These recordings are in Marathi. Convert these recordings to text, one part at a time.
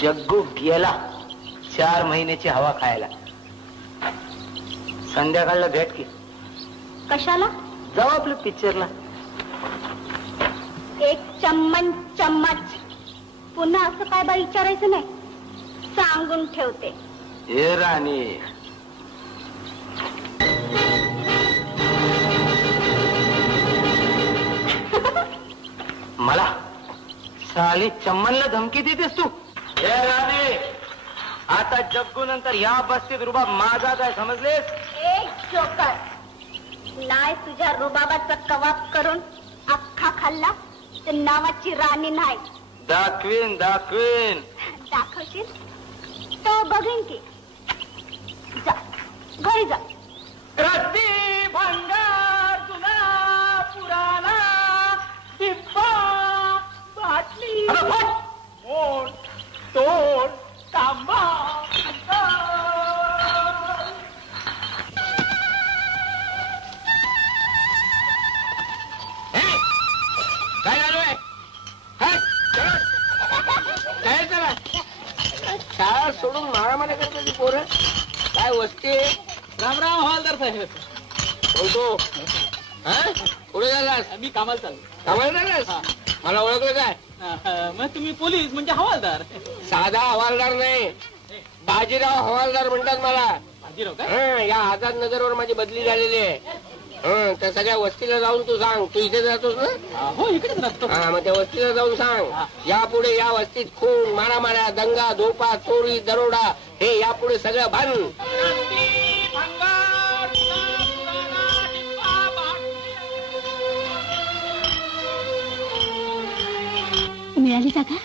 जग्गू गेला 4 महिन्याची हवा खायला. संध्याकाळला भेट की. कशाला? जाऊ आपलं पिक्चरला. एक चम्मच. पुन्हा असं काय बा विचारायचं नाही, सांगून ठेवते. हे राणी, मला साली चम्मनला धमकी देतेस तू? हे राणी, आता जग्गू नंतर या बस्तीत रुबाब माझा काय समजलेस? एक जोकर नाही तुझ्या रुबाबाचा कबाब करून अख्खा खाल्ला तर नावाची राणी नाही. दाखवीन. दाखवशील तो बघेन की. जा घरी जा. रद्दी भंगार जुना पुराणा डिब्बा बाटली मोड तोड तांबा. काय चालू आहे? काय चला शाळा सोडून मारामारी करते ती पोरं. काय वस्ती? राम राम हवालदार साहेब. बोलतो. कुठे झालास? मी कामाला चाललो. कामाला झालास? मला ओळखलं काय? मग तुम्ही पोलीस म्हणजे हवालदार? साधा हवालदार नाही, बाजीराव हवालदार म्हणतात मला. बाजीराव काय? या आझाद नगरवर माझी बदली झालेली आहे. त्या सगळ्या वस्तीला जाऊन तू सांग. तू इथे जातोस ना? हो इकडेच राहतो. मग त्या वस्तीला जाऊन सांग, यापुढे या वस्तीत खून मारामाऱ्या दंगा धोपा चोरी दरोडा हे यापुढे सगळं बंद. मिळाली जागा?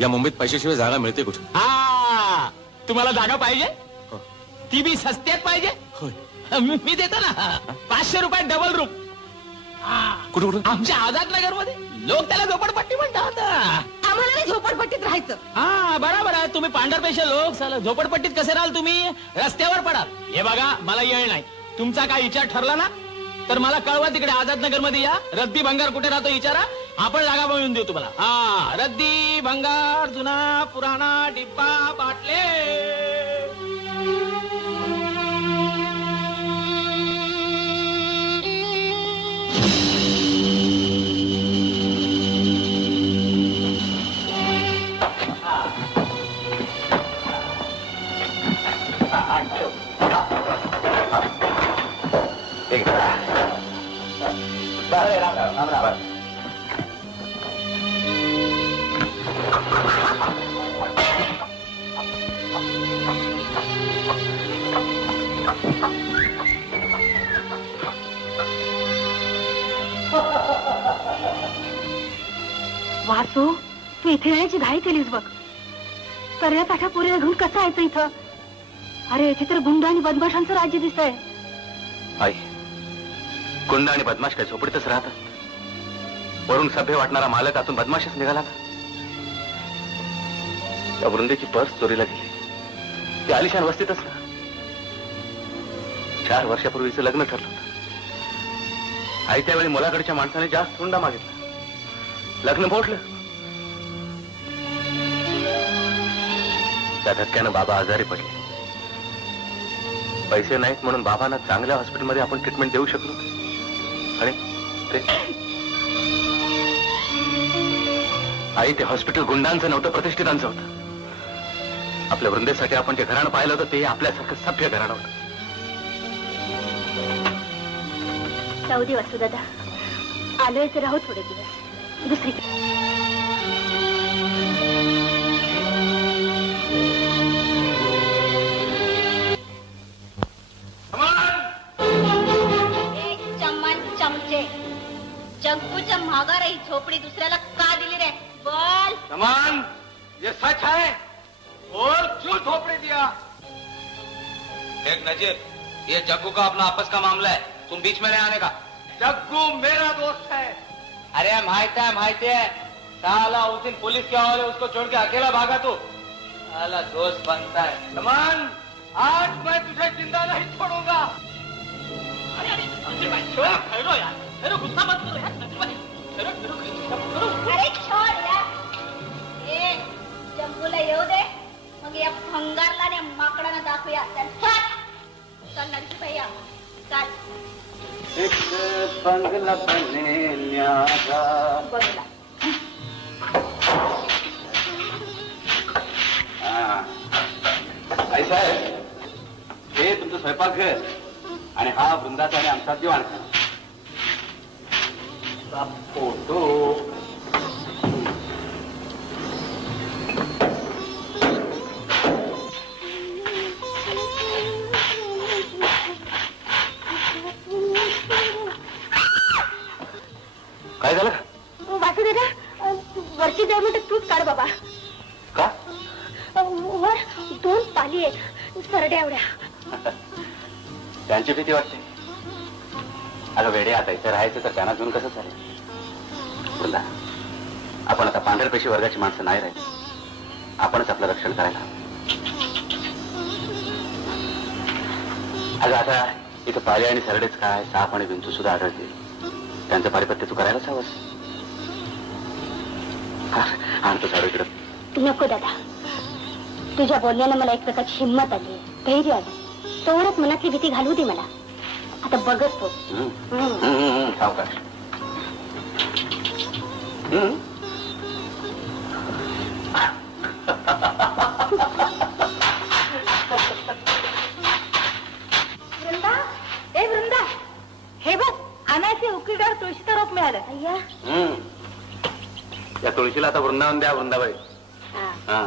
या मुंबईत पैशाशिवाय जागा मिळते कुठे? तुम्हाला जागा पाहिजे? ती बी सस्त्यात पाहिजे? मी देतो ना. 500 रुपयात डबल रूम. कुठे? आमच्या आझाद नगर मध्ये लोक त्याला झोपडपट्टी म्हणतात. आम्हाला नाही झोपडपट्टीत राहायचं. बरोबर आहे. तुम्ही पांढरपेशा लोक साला झोपडपट्टीत कसे राहाल? तुम्ही रस्त्यावर पडाल. हे बघा, मला येळ नाही. तुमचा काय विचार ठरला ना तर मला कळवा. तिकडे आझाद नगर मध्ये या. रद्दी भंगार कुठे राहतो विचारा, आपण जागा मिळून देऊ तुम्हाला. रद्दी भंगार जुना पुराणा डिब्बा बाटले. वासू, तू इथे येण्याची घाई केलीस बघ. कर्या ताठा पोरीला घेऊन कसं यायचं इथं? अरे इथे तर गुंड आणि बदमाशांचं राज्य दिसतंय. आई, गुंड आणि बदमाश काय झोपडीतच राहतात? वरून सभ्य वाटणारा मालक आतून बदमाशच निघाला ना. त्या वृंदेची पर्स चोरीला गेली. ती आलिशान वस्तीतच ना. 4 वर्षापूर्वीचं लग्न ठरलं होतं. आई त्यावेळी मुलाकडच्या माणसाने जास्त हुंडा मागितला. लग्न मोडलं. त्या धक्क्यानं बाबा आजारी पडले. पैसे नाहीत म्हणून बाबांना चांगल्या हॉस्पिटलमध्ये आपण ट्रीटमेंट देऊ शकलो आणि ते आई ते हॉस्पिटल गुंडांचं नव्हतं, प्रतिष्ठितांचं होतं. आपल्या वृंदेसाठी आपण जे घराणं पाहिलं होतं ते आपल्यासारखं सभ्य घराणं होतं. जाऊ दे वासू दादा, आलोय तर राहू थोडे दिवस. दुसरी चमचे जग्गूच्या माघार ही झोपडी दुसऱ्याला का दिली रे? बोल. समान, ये सच है? बोल, क्यों झोपड़ी दिया? देख नजीर, ये जग्गू का अपना आपस का मामला है, तुम बीच में नहीं आने का. जग्गू मेरा दोस्त है. अरे माहिती है. साला उस दिन पुलिस के हवाले उसको छोड़ के अकेला भागा तू. साला दोस्त बनता है. समान, आज मैं तुझे जिंदा नहीं छोड़ूंगा. अरे गुस्सा मत करो यार. अरे छोड़ यार. बंगला बनेण्याचा. बघला आई साहेब, हे तुमचं स्वयंपाकघर आणि हा वृंदाचा आणि आमचा दिवाणखाना. फोटो काय झालं? वाटू दे ना, वरची जाऊ म्हणते तूच काढ बाबा. का? वर 2 पाली आहेत सरड्या एवढ्या. त्यांची भीती वाटते. अगं वेडे, आता इथे राहायचं तर त्यांना घेऊन कसं चालेल? वृंदा, आपण आता पांढरपेशी वर्गाची माणसं नाही राहील. आपणच आपलं रक्षण करायला. अगं आता इथं पाले आणि सरडेच काय, साप आणि विंचू सुद्धा आढळतील. त्यांचं पारिपत्य तू करायलाच हवंस. आणतो झाडू इकडं. नको दादा, तुझ्या बोलण्यानं मला एक प्रकारची हिंमत आली, धैर्य आलं. तोवरच मनातली भीती घालू दे मला. आता बघत तो. सावकाश. वृंदा, ए वृंदा, हे बघ अनायसे उकीडार तुळशीचं रोप मिळालं. अय्या, या तुळशीला आता वृंदावन द्या वृंदाबाई. हा.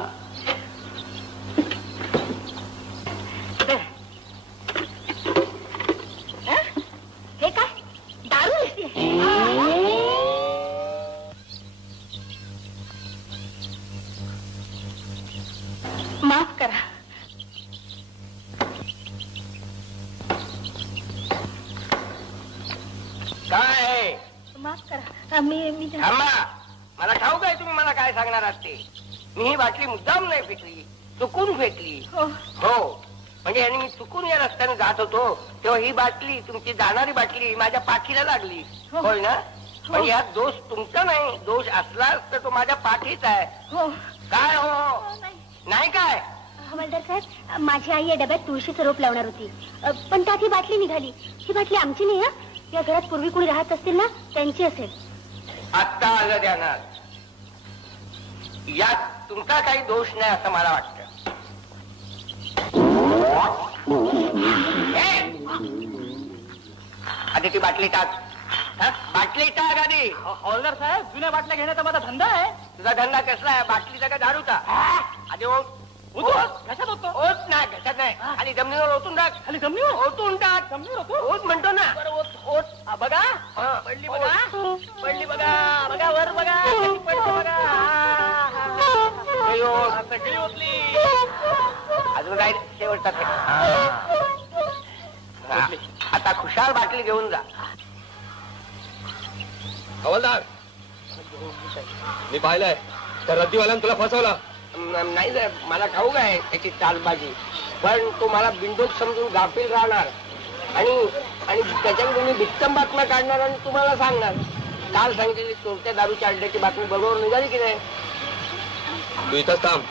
हे काय दारू दिसते. माफ करा. काय माफ करा. मी थांबा, मला ठाऊक आहे तुम्ही मला काय सांगणार आहात ते. मी ही बाटली मुद्दाम नाही फेकली, चुकून फेकली. हो. हो, म्हणजे आणि मी चुकून या रस्त्याने जात होतो तेव्हा ही बाटली, तुमची जाणारी बाटली माझ्या पाठीला लागली. हो. होय ना? म्हणजे यात दोष तुमचा नाही, दोष असलाच तर तो माझ्या पाठीच आहे. हो. काय हो? नाही काय? हवालदार साहेब, माझी आई या डब्यात तुळशीचं रोप लावणार होती, पण त्यात ही बाटली निघाली. ही बाटली आमची नाही हा, या घरात पूर्वी कोणी राहत असतील ना त्यांची असेल. आत्ता आलं ध्यानात. यात तुमचा काही दोष नाही असं मला वाटतं. आधी ती बाटली टाक. बाटली टाक आधी. हॉलदार साहेब, जुन्या बाटल्या घेण्याचा माझा धंदा आहे. तुझा धंदा कसला आहे? बाटलीचा का दारूचा? आधी कशात होतो? ओत ना, कशात नाही. खाली जमिनीवर ओतून टाक. खाली जमिनीवर ओतून टाक. ओत म्हणतो ना. बघा, पडली बघा, पडली बघा, बघा वर बघा, कशी पडते बघा. सगळी ओतली. अजून राहील शेवटचा फेक. आता खुशाल बाटली घेऊन जा. हवालदार, मी पाहिलंय त्या रद्दीवाल्यानं तुला फसवलं. नाही साहेब, मला ठाऊक आहे त्याची चालबाजी, पण तो मला बिंदूक समजून गाफील राहणार आणि त्याच्याकडून मी बित्तम बातम्या काढणार आणि तुम्हाला सांगणार. काल सांगितलेली चोरट्या दारूच्या अड्ड्याची बातमी बरोबर निघाली की नाही? तू इथंच थांब,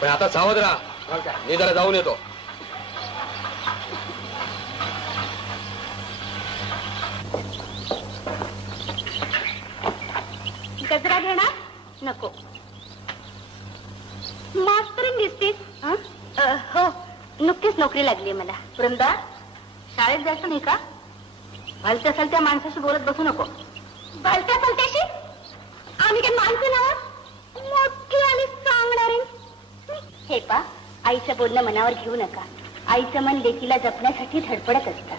पण आता सावध राहा. हो का? मी जरा जाऊन येतो. गजरा घेणार? नको. मास्तरीन दिसतीस. हो, नुकतीच नोकरी लागली मला. वृंदा, शाळेत जायचं नाही का? भलत्या सलत्या माणसाशी बोलत बसू नको. भलत्या सलत्याशी? आम्ही काय माणसं ना मोठी आणि सांगणारी. हे पा, आईचं बोलणं मनावर घेऊ नका. आईचं मन लेकीला जपण्यासाठी धडपडत असतं.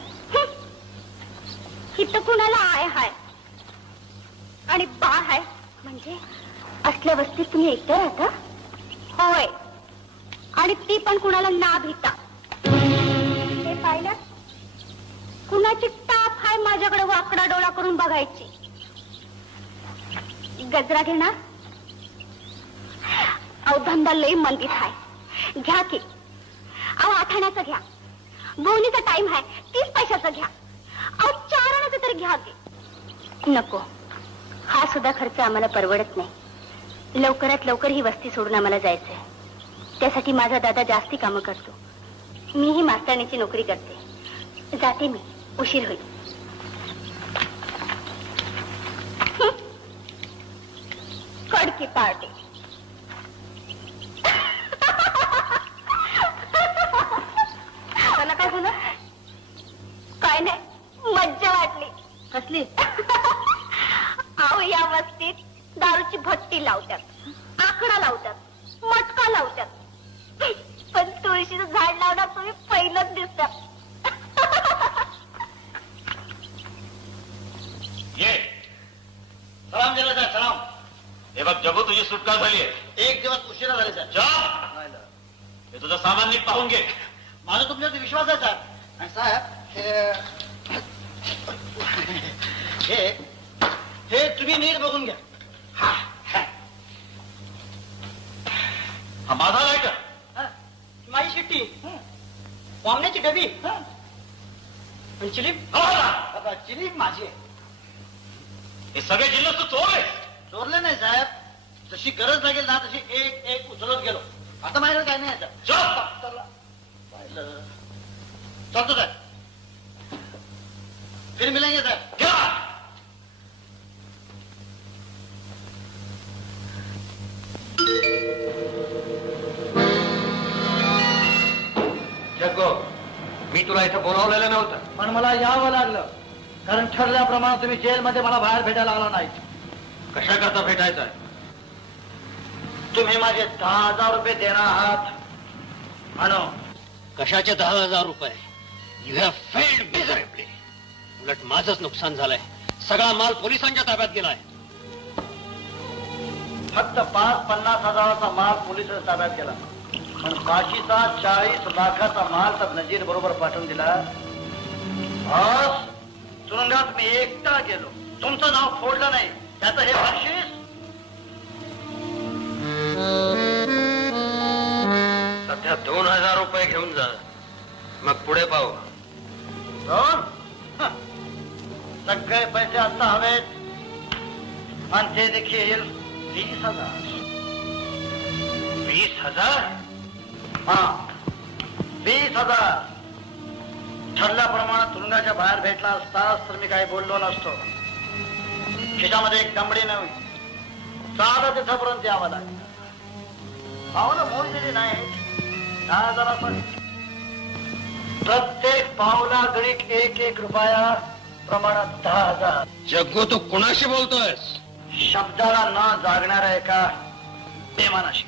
इथं कुणाला आय हाय आणि बाळ हाय म्हणजे असल्या वस्तीत तुम्ही एकटं राहता? होय, आणि ती पण कुणाला ना भीता. हे पाहिलं, कुणाची टाप हाय माझ्याकडे वाकडा डोळा करून बघायची. गजरा घेणार? अहो, धंदा लई मंदीत हाय, घ्या की. अहो, 8 आण्याचा घ्या. बोनीचा टाइम हाय, 30 पैशाचा घ्या. अहो, 4 आण्याचा तरी घ्या की. नको, हा सुद्धा खर्च आम्हाला परवडत नाही. लवकरात लवकर ही वस्ती सोडून आम्हाला जायचंय. त्यासाठी माझा दादा जास्ती कामं करतो. मीही मास्तराणीची नोकरी करते. जाते मी, उशीर होईल. की पार्टी. त्याला काय झालं? काय नाही, मज्जा वाटली. कसली? अहो, या वस्तीत दारूची भट्टी लावतात, आकडा लावतात, मटका लावतात, पण तुळशीचं झाड लावणार तुम्ही पहिलंच दिसतात. ये सलाम दिला साहेब, सलाम. हे बघ जगू, तुझी सुटका झाली आहे. एक दिवस उशिरा झाले साहेब. जा, हे तुझं सामान नीट पाहून घे. माझा तुमच्यावर विश्वास आहे साहेब. आणि साहेब हे हे तुम्ही नीट बघून घ्या. हा माझा नाही का? माझी शिट्टी, वामण्याची डबी, आणि चिलीप चिलीप माझी आहे. हे सगळे जिल्ह्यात तू चोर आहे. चोरले नाही साहेब, जशी गरज लागेल ना तशी एक एक उचलत गेलो. आता माझ्याकडे काय नाही आता. चलतो साहेब, फिर मिलेंगे साहेब. जग्गो, मी तुला इथं बोलावलेलं नव्हतं. पण मला यावं लागलं, कारण ठरल्याप्रमाणे तुम्ही जेलमध्ये मला बाहेर भेटायला लागला नाही. कशा करता भेटायचं आहे? तुम्ही माझे 10,000 रुपये देणार आहात. आणो. कशाचे 10,000 रुपये? You have failed miserably. उलट माझंच नुकसान झालंय. सगळा माल पोलिसांच्या ताब्यात गेलाय. फक्त 50 हजाराचा माल पोलीस ताब्यात गेला, पण बाकीचा 40 लाखाचा माल तर नजीर बरोबर पाठवून दिला. आज तुरुंगात मी एकटा गेलो, तुमचं नाव फोडलं नाही, त्याचं हे बक्षीस. सध्या 2,000 रुपये घेऊन जा, मग पुढे पाहू. दोन? हं. सगळे पैसे आता हवेत, आणि ते देखील 20,000. 20,000? हा, 20,000. ठरल्याप्रमाणे तुरुंगाच्या बाहेर भेटला असतास तर मी काही बोललो नसतो. खिशामध्ये एक दमडी नव्हती, चालत तिथपर्यंत यावं लागलं. पावलं मोजलेली नाही, 10,000 पण. प्रत्येक पावला गणिक एक एक रुपया प्रमाणात 10,000. जग्गू, तू कुणाशी बोलतोयस? शब्दाला न जागणाऱ्या एका बेमानाशी.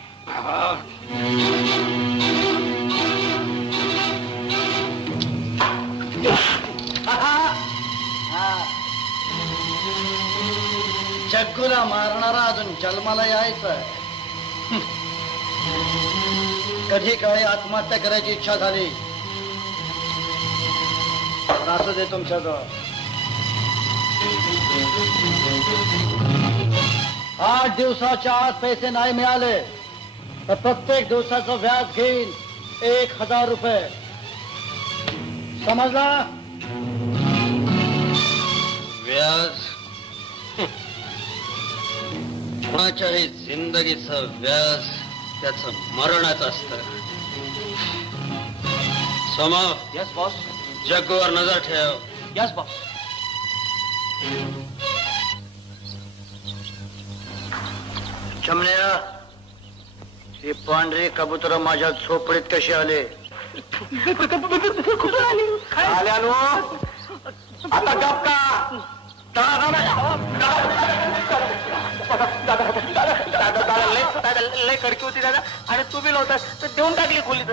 जग्गूला मारणारा अजून जन्माला यायचं. कधी काळी आत्महत्या करायची इच्छा झाली, असं दे तुमच्याजवळ. 8 दिवसाच्या आत पैसे नाही मिळाले तर प्रत्येक दिवसाचं व्याज घेईन 1,000 रुपये. समजला? व्याज? कुणाच्याही जिंदगीचं व्याज त्याचं मरणच असतं. समोर यस बॉस. जग्गूवर नजर ठेव. Yes boss. चमण्या, ही पांढरी कबूतर माझ्या झोपडीत कशी आले? आल्यानो आता गप का? लय कडकी होती दादा, आणि तू बिल होता तर देऊन टाकली खोली.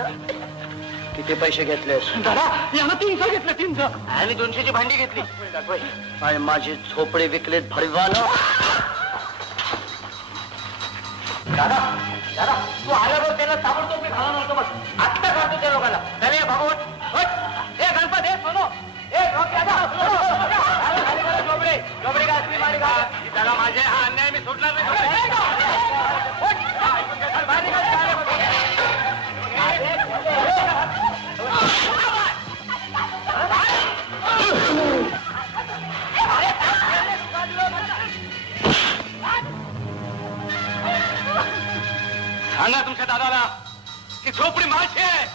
किती पैसे घेतलेस? दादा, यानं 300 घेतले. 300 आणि 200ची भांडी घेतली, आणि माझी झोपडी विकलीत भडवानं. दादा, दादा, तू आल्यावर त्याला ताबडतोब मी घाला नव्हतं. बस आत्ता काढतो त्या लोकांना. अरे भागवत, हे गणपत, हे सोनो, हे झोपडे का असली मारी का? त्याला माझे हा अन्याय मी सोडणार नाही. सांगा तुमच्या दादाला की झोपडी माझी आहे.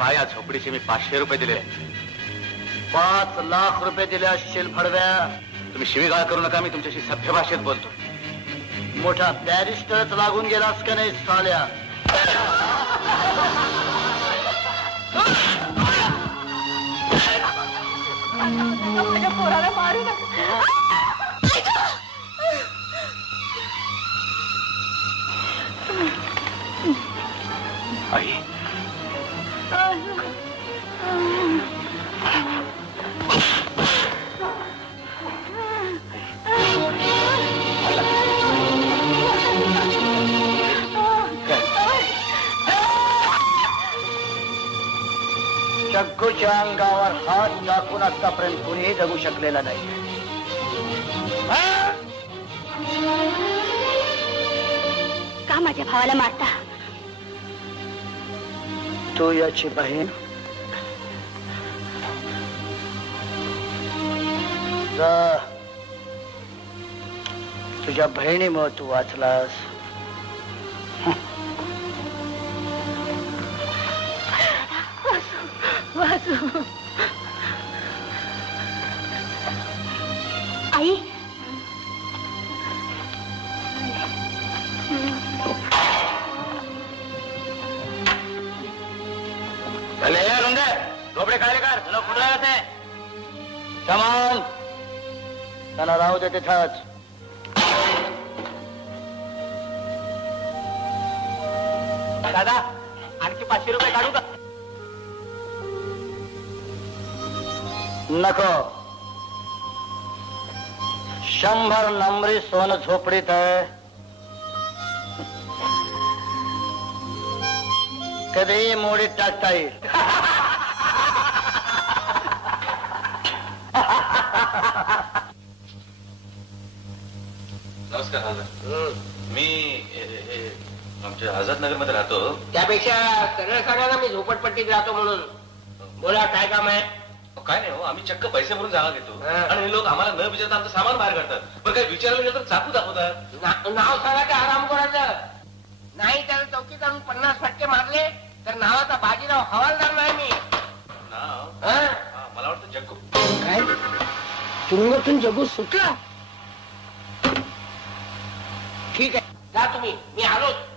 पहा, या झोपडीचे मी 500 रुपये दिले आहेत. 5 लाख रुपये दिले असतील फडव्या. तुम्ही शिवीगाळ करू नका, मी तुमच्याशी सभ्य भाषेत बोलतो. मोठा बॅरिस्टरच लागून गेलास का नाही साल्या? माझ्या पोराला मारू नका. आई, जग्गूच्या अंगावर हात टाकून आतापर्यंत कुणीही जगू शकलेला नाही. का माझ्या भावाला मारता? तू याची बहीण. जा, तुझ्या बहिणीमुळे तू वाचलास. आई, झोपडे काय कर कुठे राहते? कमान, त्याला राहू दे तिथंच. दादा, आणखी 500 रुपये काढू का? नको. 100 नंबरी सोनं झोपडीत आहे. कधीही मोडीत टाकता येईल. नमस्कार दादा. मी आमच्या आझाद नगर मध्ये राहतो. त्यापेक्षा सरळ सांगा ना, मी झोपडपट्टीत राहतो म्हणून. बोला, काय काम आहे? काय नाही हो, आम्ही चक्क पैसे भरून जागा घेतो हा. आणि हे लोक आम्हाला न विचारता आमचं सामान बाहेर काढतात. पण काही विचारायला गेलं तर चाकू दाखवतात. नाव सांगा ते आराम करायचं नाही. त्याला चौकीत आणून 50 फटके मारले तर नावाचा बाजीराव हवालदार नाही मी. नाव हा? हा, मला वाटतं जग्गू. काय तुरुंगातून जगू सुटला? ठीक आहे, जा तुम्ही, मी आलोच.